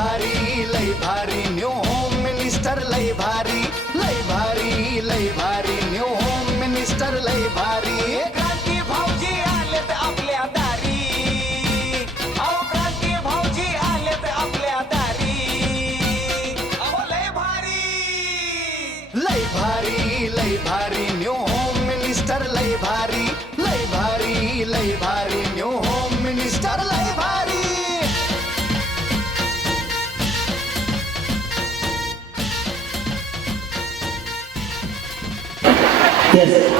भारी new home minister लय भारी न्यू होम मिनिस्टर लय भारी क्रांती भाऊजी आलेत आपल्या दारी अहो क्रांती भाऊजी आलेत आपल्या दारी अहो लय भारी न्यू होम मिनिस्टर लय भारी न्यू होम मिनिस्टर लय भारी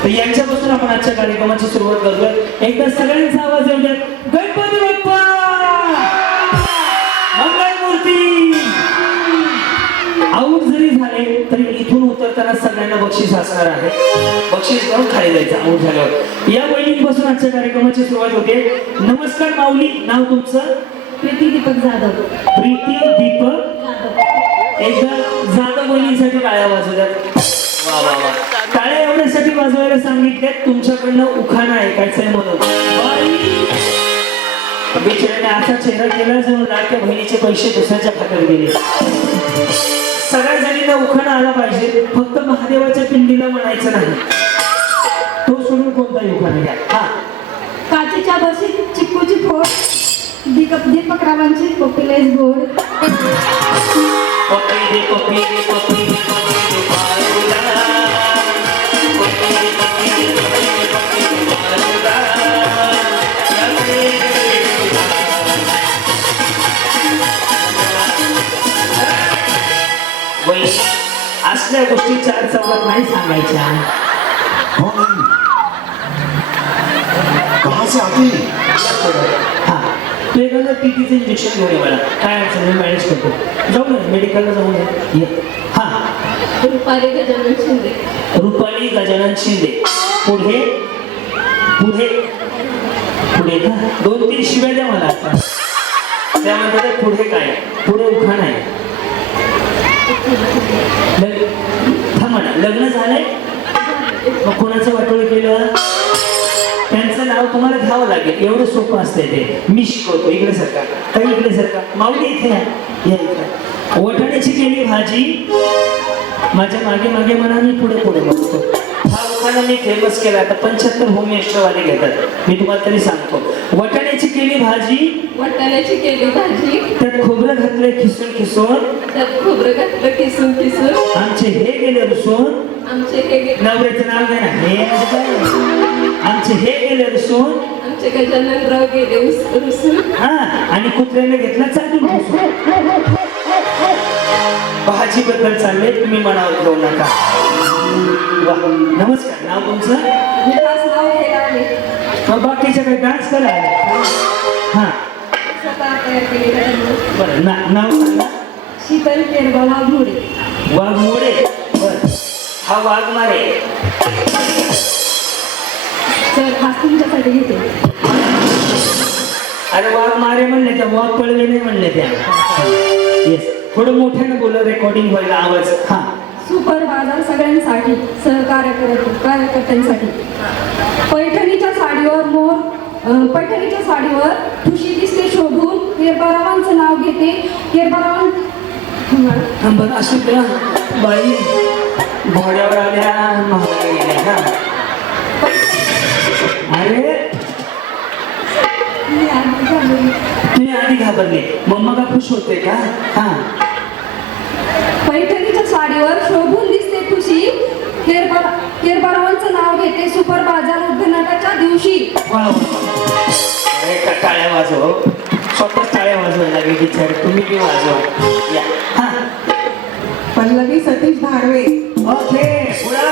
तर यांच्यापासून आपण आजच्या कार्यक्रमाची सुरुवात करतोय. एकदा सगळ्यांचा आवाज येऊ द्या. गणपती बाप्पा मंगळमूर्ती. आऊट जरी झाले तरी इथून उतरताना सगळ्यांना बक्षीस असणार आहे. बक्षीस घेऊन खाली जायचं आऊट झाल्यावर. या बहिणींपासून आजच्या कार्यक्रमाची सुरुवात होते. नमस्कार माऊली, नाव तुमचं? प्रीती दीपक जाधव. प्रीती दीपक जाधव. एकदा जाधव बहिणीसाठी टाळ्या वाजू द्या. वा वा वा. टाळ्या एवढ्यासाठी वाजवायला सांगितले तुमच्याकडनं उखाणा ऐकायचंय म्हणून. बिचाऱ्याने असा चेहरा केला जणू लाडक्या बहिणीचे पैसे दुसऱ्याच्या खात्यात गेले. सगळ्या जणींना उखाणा आला पाहिजे, फक्त महादेवाच्या पिंडीला म्हणायचं नाही. तो सोडून कोणताही उखाणा घ्या. हा. काचेच्या बशीत चिक्कूची फोड. दीपक रावांची कोकिलेस गोड. पपई दे पपई दे पपई दे पपई दे पारुला. पपई दे पपई दे पपई दे पपई दे पारुला. वही असल्या गोष्टी चार चौकात नाही सांगायच्या. कहाँ से आती हा, तू एखादं टीटीचं इंजेक्शन घेऊन ये मला. काय अडचण मी मॅनेज करतो. जाऊ ना मेडिकलला जाऊन ये. हा. रुपाली गजानन शिंदे. रुपाली गजानन शिंदे. पुढे पुढे पुढे का 2-3 शिव्या द्या मला आता. त्यामध्ये पुढे काय? पुढे उखाण आहे. थांबा ना. लग्न झालंय मग कोणाचं वाटोळ केलं? त्यांचं नाव तुम्हाला घ्यावं लागेल. एवढं सोपं असते ते. मी शिकवतो. इकडे सरका. काही इकडे सरका. माऊली इथे या इकडे. वटाण्याची केली भाजी. माझ्या मागे मागे म्हणा, मी पुढे पुढे बघतो. हा उखाणा मी फेमस केला. आता 75 होम एक्स्ट्रावाले घेतात. मी तुम्हाला तरी सांगतो. वटाण्याची केली भाजी. वाटाण्याची केली भाजी. त्यात खोबरं घातलंय खिसून खिसून. त्यात खोबरं घातलं किसून किसून. आमचे हे गेले रुसून. आमचे हे नवऱ्याचं नाव घ्या ना. हे आमचे हे गेले रुसून. आमचे गजाननराव गेले रुसून. हा. आणि कुत्र्याने घेतला चालू भाजी बद्दल चालले. तुम्ही मनावर घेऊ नका. वा. नमस्कार. नाव तुमचं? विलासराव हेराळे. मग बाकीच्या काही डान्स करा. हा स्वतः तयार केलेला आहे. बरं. नाव सांगा. शीतल केरबा घोडे. वाघमोडे. बर. हा वाघमारे. सर खास तुमच्यासाठी घेते. अरे वाघमारे म्हणले त्या वाघ पळवे नाही म्हणले त्या. येस. थोडं मोठ्यानं बोला, रेकॉर्डिंग व्हायला आवाज. हा. सुपर बाजार सगळ्यांसाठी, कार्यकर्त्यांसाठी. पैठणीच्या साडीवर ठुशी दिसते शोभून. केरबरावांचं नाव घेते. केरबरावां बरं असू द्या. बाई घोड्यावर आल्या महागाई गेल्या. हा. अरे तुम्ही आधी घाबरले. मम्मा का खुश होते का? हा. पैठणीच्या साडीवर शोभून दिसते ठुशी. केरबरावांचं नाव घेते. सुपर बाजार उद्घाटनाच्या दिवशी. अरे टाळ्या वाजव. स्वतःच टाळ्या वाजवायला लागेल बिचार. तुम्ही बी वाजवा. या. हा. पल्लवी सतीश धाडवे. ओके. पुढा.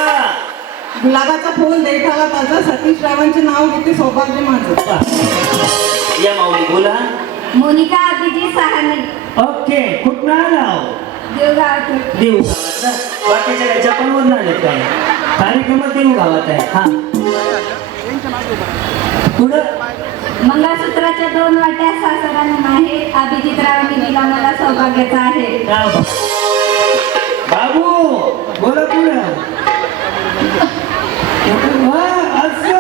गुलाबाचा फूल देठाला ताजा. सतीश रावांचे नाव घेते. सौभाग्य माझं. या माऊली बोला. मोनिका अभिजित सहाने. ओके. कुठं आला? देवगावात. देऊ गावात ना. बाकीच्या काही जपानवरून आलेत काय? कार्यक्रमात देऊ गावात आहे. हा. पुढं. मंगळसूत्राच्या 2 वाट्या सासरांना आहे. अभिजित रावांनी दिला मला सौभाग्याचा आहे. बाबू बोला पुढं. असं.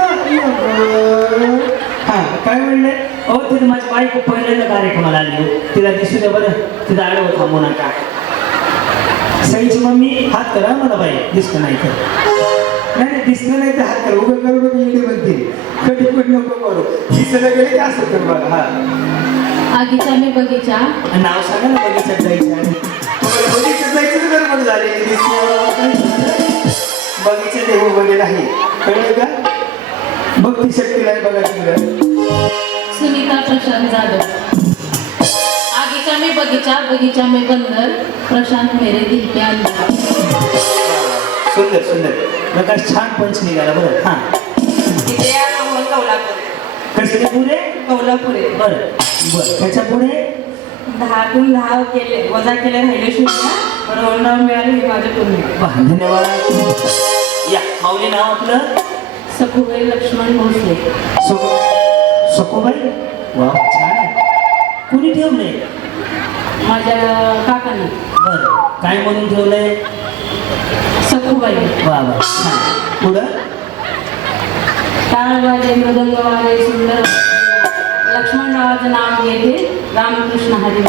हा. काय म्हणले अहो तिथे माझी बायको पहिल्यांदा कार्यक्रमाला आली हो. तिला दिसू द्या बरं तिथं आडवं थांबू नका सईची मम्मी हात करा मला बाई दिसलं नाही तर नाही दिसलं नाही तर हात करा उभं करू बघ इकडे म्हणते कधी पण नको करू दिसलं गेले की असं कर बघा हा आगीचा मी बगीचा नाव सांगा ना बगीच्यात जायचं आणि तुम्हाला बगीच्यात जायचं तर गडबड झाली बगीचे देऊ वगैरे आहे कळलं का बघ ती शक्तीला आहे बघा तिकडं सुनीता प्रशांत जाधव आगीचा मी बगीचा बगीचा मी बंदर प्रशांत मेरे दिल के अंदर सुंदर सुंदर प्रकाश छान पंच निघाला बरं हा कसले पुरे कोल्हापुरे बरं बरं त्याच्या पुढे 10तून 10 केले वजा केले राहिले 0 राऊंड मिळाले हे माझे पुण्य वाह, धन्यवाद या माऊली नाव आपलं सखुबाई लक्ष्मण भोसले सकोबाई वा छान आहे कुणी ठेवलंय माझ्या काकांनी बरं काय म्हणून ठेवलंय सखुबाई वा वा छान पुढं टाळ वाजे मृदंग वाजे सुंदर लक्ष्मण रावाचं नाव घेते रामकृष्ण हरी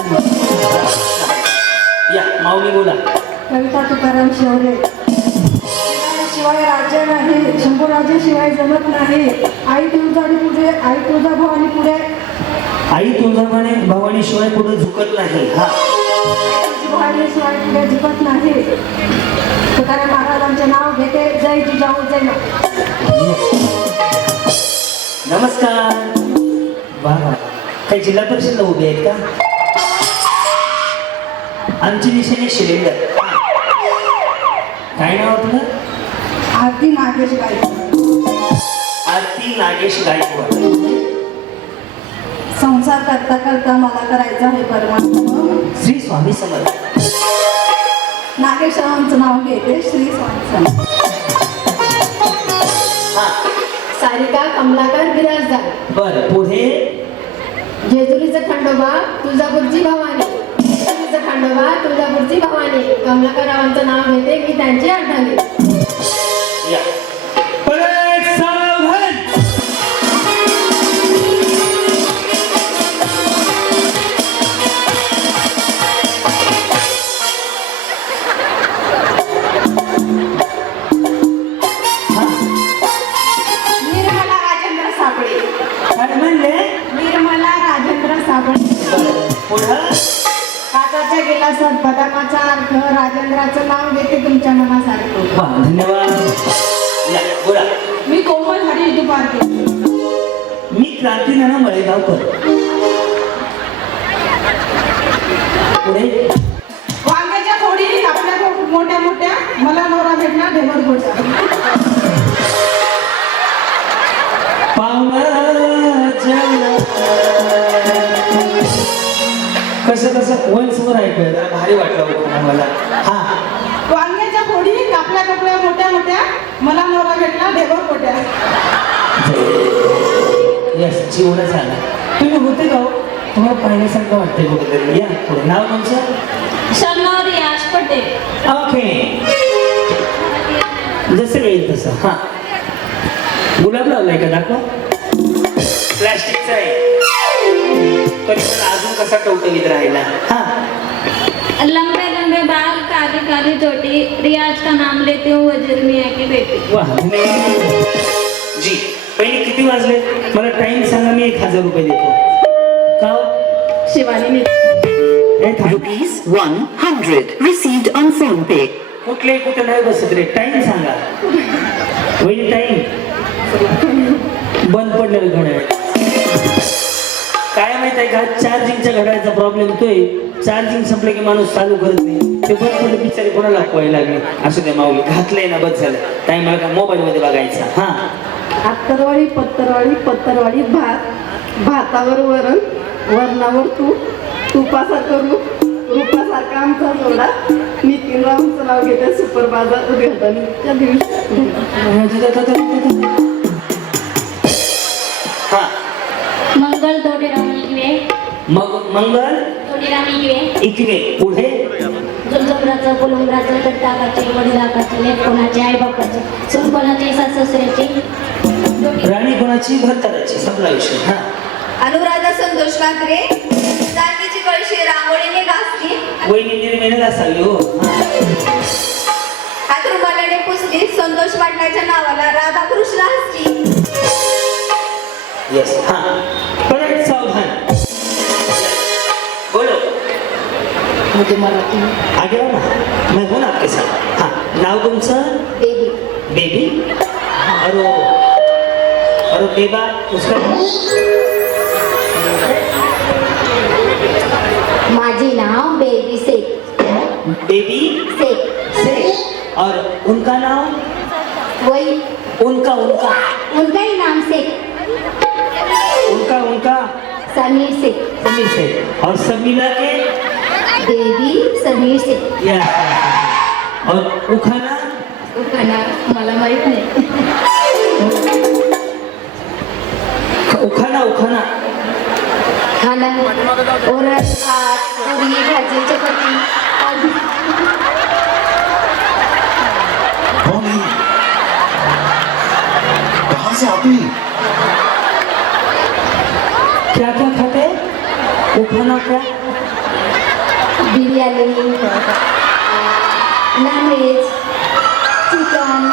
या माऊली बोला कविता तुकाराम शेवरे शिवाय राज्य नाही शंभूराजे शिवाय जमत नाही आई तुळजाडी पुढे आई तुळजा भवानी पुढे आई तुळजाभवानी भवानी शिवाय पुढे झुकत नाही हा भवानी शिवाय पुढे झुकत नाही तुकाराम महाराजांचे नाव घेते जय जिजाऊ जय मा नमस्कार वा वा काही जिल्हा परिषदला उभे आहेत का आमची निशाणी शिलेंडर काय नाव आपलं आरती नागेश गायकवाड आरती नागेश गायकवाड संसार करता करता मला करायचा आहे परमात्मा श्री स्वामी समर्थ नागेशरावांचं नाव घेते श्री स्वामी समर्थ हा सारिका कमलाकर बिराजदार बरं पुढे जेजुरीचं खंडोबा तुळजापूरची भवानी जेजुरीचं खंडोबा तुळजापूरची भवानी कमलाकर रावांचं नाव घेते मी त्यांची आठवणी या परत सावधान निर्मला राजेंद्र साबळे काय म्हणले निर्मला राजेंद्र साबळे पुढं काचाच्या गिलासात बदामाचा अर्थ राजेंद्राचं नाव घेते तुमच्या मनासारखं वा धन्यवाद या बोला मी कोमल हरीश दुपारके मी क्रांती नाना मळेगावकर पुढे वांग्याच्या फोडी आपल्या मोठ्या मोठ्या मला नवरा भेटणार ढेबर गोटा पाहुणा जेवला. कसं वंशवर ऐकलं जरा भारी वाटलं होतं मला हा वांग्याच्या फोडी कापल्या कापल्या मोठ्या मोठ्या मला नवरा भेटणार ढेबर गोट्या यस जीवना झाला तुम्ही होते का हो? तुम्हाला पाहण्यासारखं वाटतंय कुठेतरी या पुढे नाव तुमचं शर्मा रियाज पटेल ओके जसं येईल तसं हा गुलाब लावलाय का दाखवा प्लास्टिकचा आहे तरी पण अजून कसा टवटवीत राहिला हा लंबे लंबे बाल काली काली चोटी रियाज का नाम लेती हूँ वजीर मियाँ की बेटी वाह जी पहिले किती वाजले मला टाइम सांगा मी 1000 रुपये देतो का हो? शिवानी मित्र हे थांब. Rupees 100 received on phone pay. कुठले कुठे नाही बसत रे टाइम सांगा वहिनी टाइम बंद पडलेलं घड्याळ काय माहित आहे का चार्जिंगच्या घड्याळाचा प्रॉब्लेम तोय चार्जिंग संपलं की माणूस चालू करत नाही ते बंद पडले बिचारे कोणाला पळायला लागले असं ते माऊली घातलंय ना बस झालं टाइम मला का मोबाईल मध्ये बघायचा हा अत्तरवाडी पत्तरवाडी भात भातावर वरण वरणावर तुपाचा करू रूपासारखा आमचा जोडा नितीन रामचं नाव घेते सुपर बाजार उद्घाटनच्या दिवशी हा मंगल तोडेराम इकवे मग मंगल तोडेराम इकवे इकडे पुढे जुलजबराचं पुलंबराचं दत्ताकाचे वडिलाकाचे लेट कोणाचे आई बापाचे सून कोणाचे सासऱ्याचे राणी कोणाची भरताराची संपला विषय हा अनुराधा संतोष कात्रे जातीची कळशी रांगोळीने घासली वहिनी मेहनत असावी हो. हात रुमालाने पुसली संतोष पाटलाच्या नावाला राधाकृष्ण हसली. यस हाँ परत सावधान बोलो. मुझे मराठी आगे हो ना मैं हूँ ना आपके साथ. हाँ नाव तुमचं बेबी बेबी और बेबा उसका माझे नाव बेबी शेख बेबी शेख से और उनका नाम वही उनका उनका ही नाम शेख उनका समीर शेख समीर से और सब मिला के बेबी समीर शेख. या और उखाना मला माहित नाही. उखाना खाना ओरस भात पुरी भाजी चपाती कौन है? कहाँ से आती? क्या क्या खाते उखाना क्या बिर्याणी नॉनव्हेज चिकन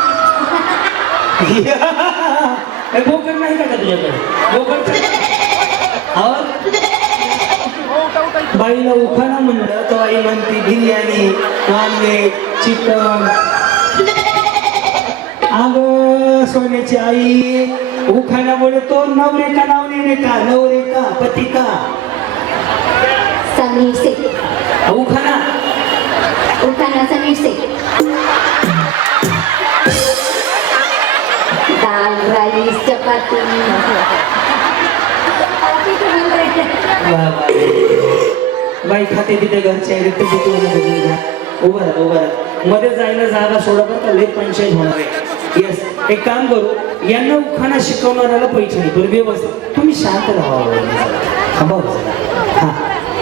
गोकर नाही का तुझ्याकडे गोकर और बाईला उखाणा म्हणलं तर आई म्हणते बिर्याणी नॉनव्हेज चिकन. अगं सोन्याची आई उखाणा बोले तो नवरे का नावने का नवरे का पती का समीर शेख उखाणा समीर शेख दाल राईस चपाती बाई खाते तिथे घरचे उभं राहा मध्ये जायला जागा सोडा बरं लई पंचायत होणार आहे. येस एक काम करू यांना उखाणा शिकवणाऱ्याला पैसे नाही पण व्यवस्थित तुम्ही शांत राहा. हा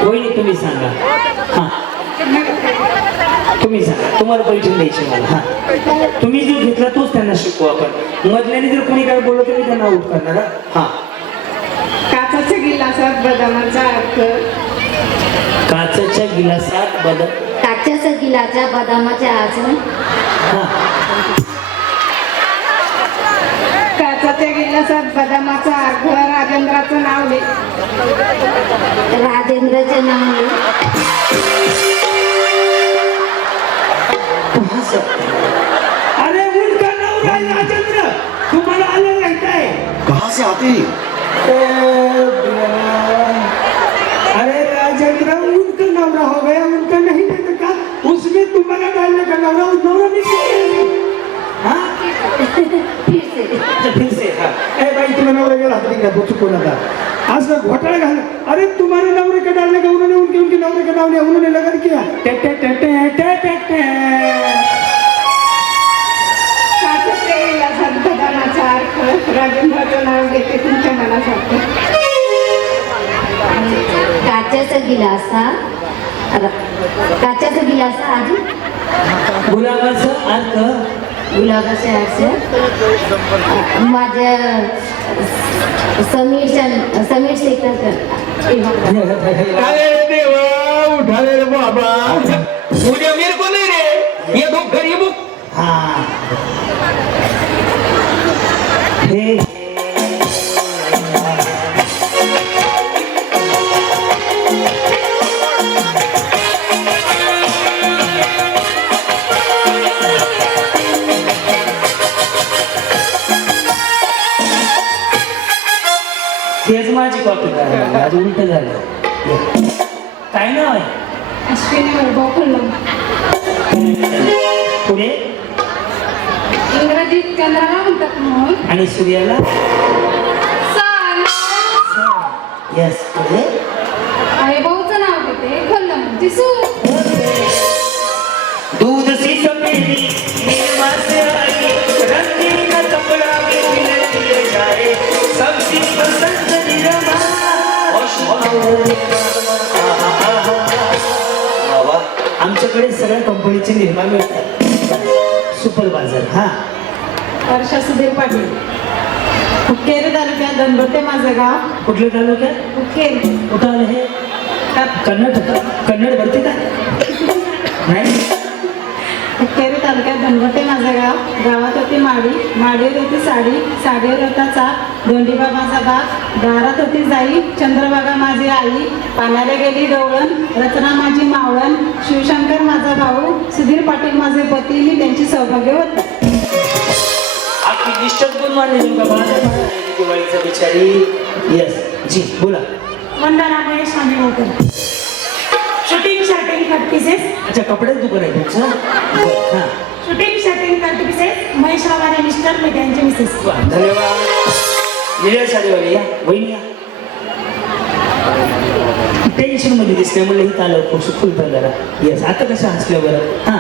वहिनी तुम्ही सांगा. हा तुम्ही सांगा तुम्हाला पैसे द्यायचे मला. हा तुम्ही जो घेतला तोच त्यांना शिकवू आपण. मधल्याने जर कोणी काय बोललं तर मी त्यांना आउट करणार. हा काचाच्या गिलासात बदामाचा अर्क काचेच्या गिलासात बदाम काच्याच्या गिलाच्या बदामाच्या आज हा काचाच्या गिलासात बदामाचा अर्क राजेंद्राचं नाव घे. राजेंद्रचे नाव अरे उनका नाव राजेंद्र तुम्हाला आलं माहित आहे. कहाँ से आती? अरे राजेंद्र उनका नवरा हो गया उनका नहीं देते का उसमें तुम्हारा डालने का नवरा उस नवरा नहीं. हाँ फिर से हाँ ए भाई तुम्हारा नवरा गेला हाथ दिखा तो चुको लगा आज तक घोटाला घाला. अरे तुम्हारे नवरे का डालने का उन्होंने उनके नवरे का नाम लिया उन्होंने लगा किया टे टे टे टे टे टे टे. काचाच्या गिलासात बदामाचा अर्क राजेंद्राचं नाव घेते तुमच्या मनासाठी. काच्याचा गिलासा काच्याचा गिलासा अजून गुलाबाचं अर्थ गुलाबाचे अर्थ माझ्या समीर शेखर. अरे देवा उठाले रे बाबा उद्या मेरे को नहीं रे ये बुक घर ये बुक. हाँ हे तेच माझी कॉपी करायला आज उलट झालं. काय नाव आहे अश्विनी वैभव खुल्लम. पुढे इंग्रजीत चंद्राला म्हणतात म्हणून आणि सूर्याला यस पुढे वैभवचं नाव घेते खुल्लमची सूर. दूध सी सफेदी नीलमा से आई रंगीन कपड़ा में मिलती जाए सबसे पसंद निरमा. आमच्याकडे सगळ्या कंपनीचे निर्मा मिळतात. सुपर बाजार. हा वर्षा सुधीर पाटील. केर तालुक्यात दंडोटे माझं गाव. कुठल्या तालुक्यात? केर कुठं आलं हे? कन्नड कन्नड भरते का नाही? केर तालुक्यात दंडोटे माझं गाव. गावात होती माडी, माडीवर होती साडी, साडीवर होता चाप, दोंडीबा माझा बाप, दारात होती जाई, चंद्रभागा माझी आई, पाण्याला गेली डोळण, रचना माझी मावळण, शिवशंकर माझा भाऊ, सुधीर पाटील माझे पती, मी त्यांची सौभाग्यवती. आपली लिस्टच कोण मारली नेमका बाजार दिवाळीचा बिचारी. यस जी बोला. वंदना महेश आम्ही होतो. Shooting shirting cut pieces. अच्छा कपड्याचं दुकान आहे तुमचं? बरं, हां. Shooting shirting cut pieces. Mahesh रावाने मिस्टर, मी त्यांचे मिसेस. वा, धन्यवाद. निळ्या साडीवाले या वहिनी या. टेन्शन मध्ये दिसल्या म्हणलं ही आलं खूप फुल जरा. येस आता कसं हसल्या बरं. हां.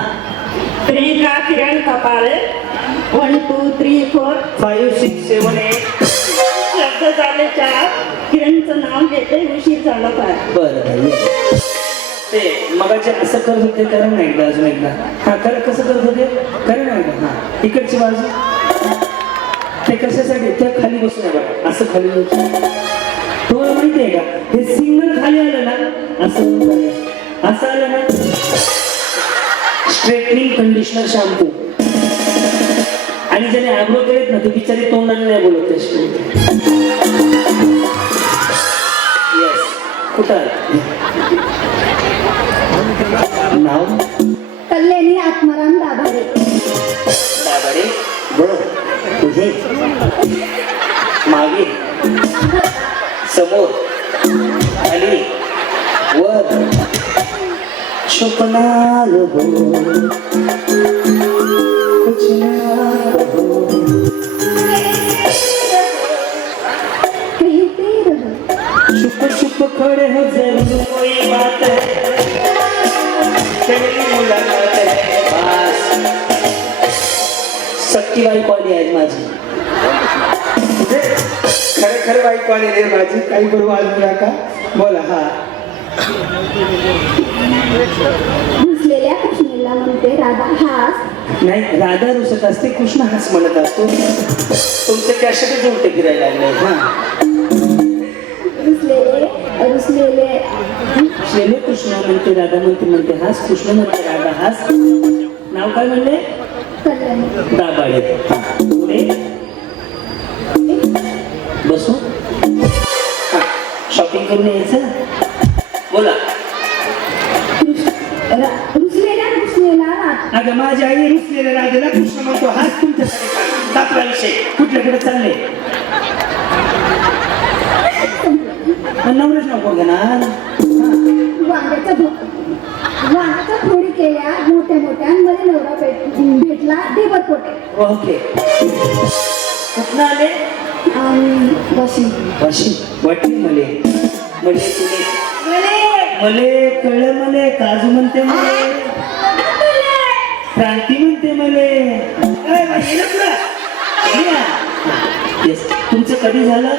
प्रियंका किरण कपाळे 1 2 3 4 5 6 7 8. शब्द झाले 4. किरणचं नाव घेते, उशीर झाला काय. बरं ते मगाचे असं करत होते करा ना एकदा अजून एकदा. हां करा कसं करत होते करा ना एकदा. हां इकडची बाजू ते कशासाठी त्या खाली बसून आहे बघा असं खाली बसून. तुम्हाला माहिती आहे का हे सिंगल खाली आलं ना असं असं आलं ना स्ट्रेटनिंग कंडिशनर शॅम्पू. आणि ज्याने आग्रो केलेत ना ते बिचारे तोंडाने नाही बोलत त्याशी. येस कुठं नाव? कल्याणी आत्माराम दाभाडे. दाभाडे बर. तुझे मागे समोर खाली वर शुकनाल हो कुछ ना हो. छुप छुप खड़े हो जरूर कोई बात है पहली मुलाकात है बस. सक्की बाई कॉली आहे माझी. खरे खरे बाई कॉली रे माझी. काही करू वाजू नका बोला. हा घुसलेल्या कृष्णेला म्हणते राधा हास. नाही राधा रुसत असते कृष्ण हास म्हणत असतो. तुमचे कॅशेट जोडते फिरायला लागले. हा रुसलेले शेले कृष्ण म्हणते राधा म्हणते हास. कृष्ण म्हणते राधा हास. नाव काय म्हणले? कल्याणी. दाभाडे. पुढे बसू. शॉपिंग करून यायचं. बोला. रुसलेल्या कृष्णेला राधा. अगं माझ्या आई रुसलेल्या राजाला कृष्ण म्हणतो हाच तुमच्यासाठी दाखला विषय. कुठल्याकडे चालले? नवरेच नको घेणार. वांग्याच्या फोडी केल्या मोठ्या मोठ्या. मध्ये नवरा भेटला देवत पोटे. ओके कुठं आले? वाशिम. वाशिम वाटली मले मले तुले मले कळलं मले. काजू म्हणते मले. क्रांती म्हणते मले. येस तुमचं कधी झालं?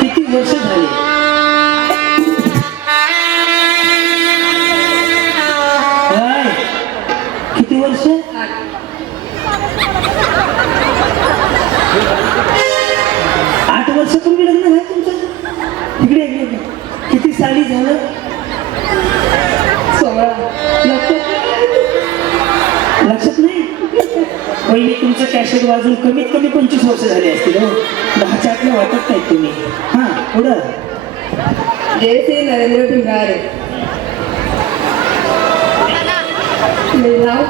किती वर्ष झाली? किती वर्ष? 8 वर्षापूर्वी लग्न झालं तुमचं? इकडे किती साली झालं? 16. लक्षात नाही? पहिले तुमचं कॅशेट वाजून कमीत कमी 25 वर्ष झाले असतील. 10च्या आतलं वाटत नाही तुम्ही. हां पुढं. जय श्री नरेंद्र भिंगारे. नाव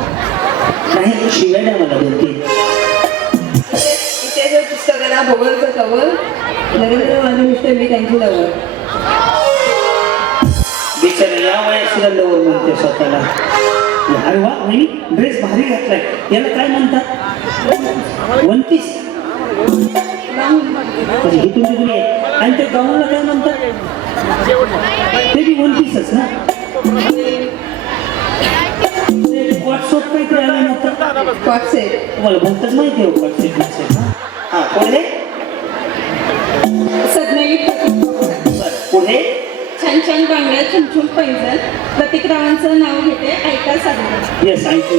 नाही शिवाय द्या मला 2-3. इथे जर पुस्तकाला भोगलचं कवर. नरेंद्र माझे मिस्टर, मी त्यांची लवर. बिचारे या वयात सुद्धा लवर म्हणते स्वतःला. अरे वा वहिनी ड्रेस भारी घातलाय. याला काय म्हणतात? 1 पीस. म्हणजे ही तुमची जुनी आहे. आणि त्या गाऊनला काय म्हणतात? ते बी 1 पीसच ना. व्हॉट्सअप काहीतरी आलं नव्हतं. व्हॉट्सअप तुम्हाला भलतच माहिती आहे व्हॉट्सअप. हां पुढे. पुढे छान छान बांगड्या छुमछुम पैंजण. प्रतीक रावांचं नाव घेते, ऐका साधं. येस ऐकू.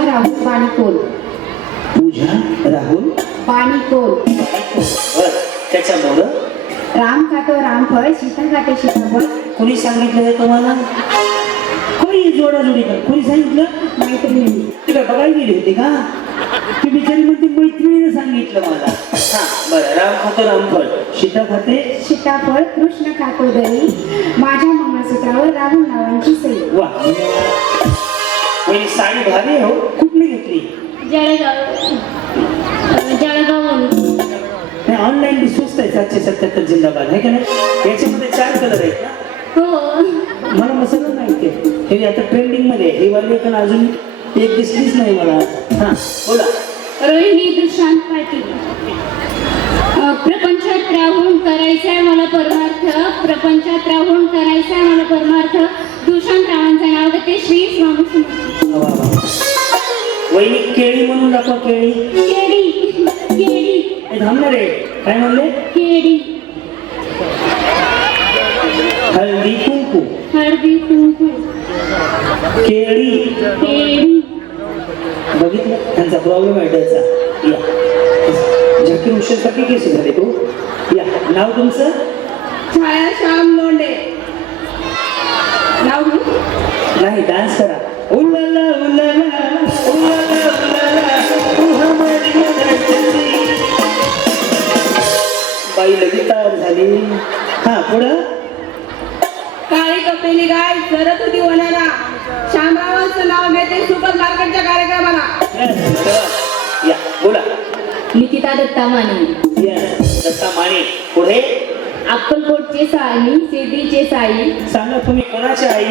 पूजा राहुल बाणीकोल. पूजा राहुल बाणीकोल. बर त्याच्यामुळं राम खातो रामफळ, सीता खाते सीताफळ. कोणी सांगितलं हे तुम्हाला? कोणी जोडाजोडी कर कोणी सांगितलं? मैत्रिणी. ती काय बघायला गेली होती का? ती बिचारी म्हणते मैत्रिणीने सांगितलं मला. हा बरं. राम खातो रामफळ, सीता खाते सीताफळ, कृष्ण खातो दही, माझ्या मंगळसूत्रावर राहुल नावांची सई. वा. म्हणजे साडी भारी आहे हो. कुठली घेतली? जळगावहून. ऑनलाईन बी स्वस्त आहे. 777 जिंदाबाद आहे का नाही? याच्यामध्ये 4 कलर आहेत ना? हो. मला मसाला माहिती आहे. हे आता ट्रेंडिंग मध्ये आहे. हे वाली पण अजून एक दिसलीच नाही मला. हा बोला. रोहिणी दुशांत पाटील. प्रपंचात राहून करायचंय मला परमार्थ, प्रपंचात राहून करायचंय मला परमार्थ. दुशांत रावांचं नाव घेते श्री स्वामी समर्थ. वा, वा, वा. वहिनी केळी म्हणून दाखवा. केळी. केळी. केळी. हे थांबणार आहे. काय म्हणले? केळी. हळदी कुंकू. हळदी कुंकू. केळी. केळी. बघितलं त्यांचा प्रॉब्लेम आहे त्याचा. या झाकीर हुसेन सारखे केस झाले तो. या नाव तुमचं? छाया श्याम लोंढे. नाव घेऊ? नाही डान्स करा. उलाला उलाला उलाला उलाला तू हमारी मदद. बाई लगेच तयार झाली. हा पुढं. काळी कपेली गाय चरत होती वनाला, श्यामरावांचं नाव घेते सुपर मार्केटच्या कार्यक्रमाला. या बोला. निकिता दत्ता माने. यस दत्ता माने. पुढे. अक्कलकोटचे साई, शिर्डीचे साई. सांगा तुम्ही कोणाचे आई?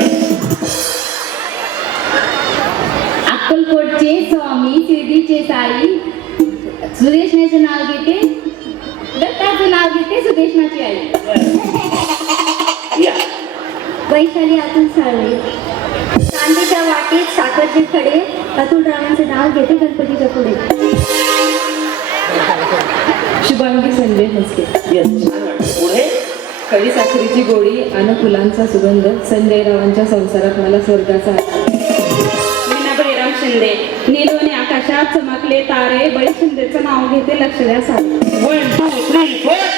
अक्कलकोटचे स्वामी, शिर्डीचे साई. सुदेशनाचं नाव घेते, दत्ताचं नाव घेते, सुदेशनाची आई. या. वैशाली अतुल साळवे. चांदीच्या वाटीत साखरचे खडे, अतुल रावांचे नाव घेते, गणपतीच्या पुढे. शुभांगी संजय हसके. यस छान वाटतं. पुढे. कडी साखरेची गोळी आणि फुलांचा सुगंध, संजय रावांच्या संसारात मला स्वर्गाचा. मीना बळीराम शिंदे. नीलोने आकाशात चमकले तारे, बळी शिंदेचं नाव घेते, लक्ष द्या सारे. 1 2 3 4.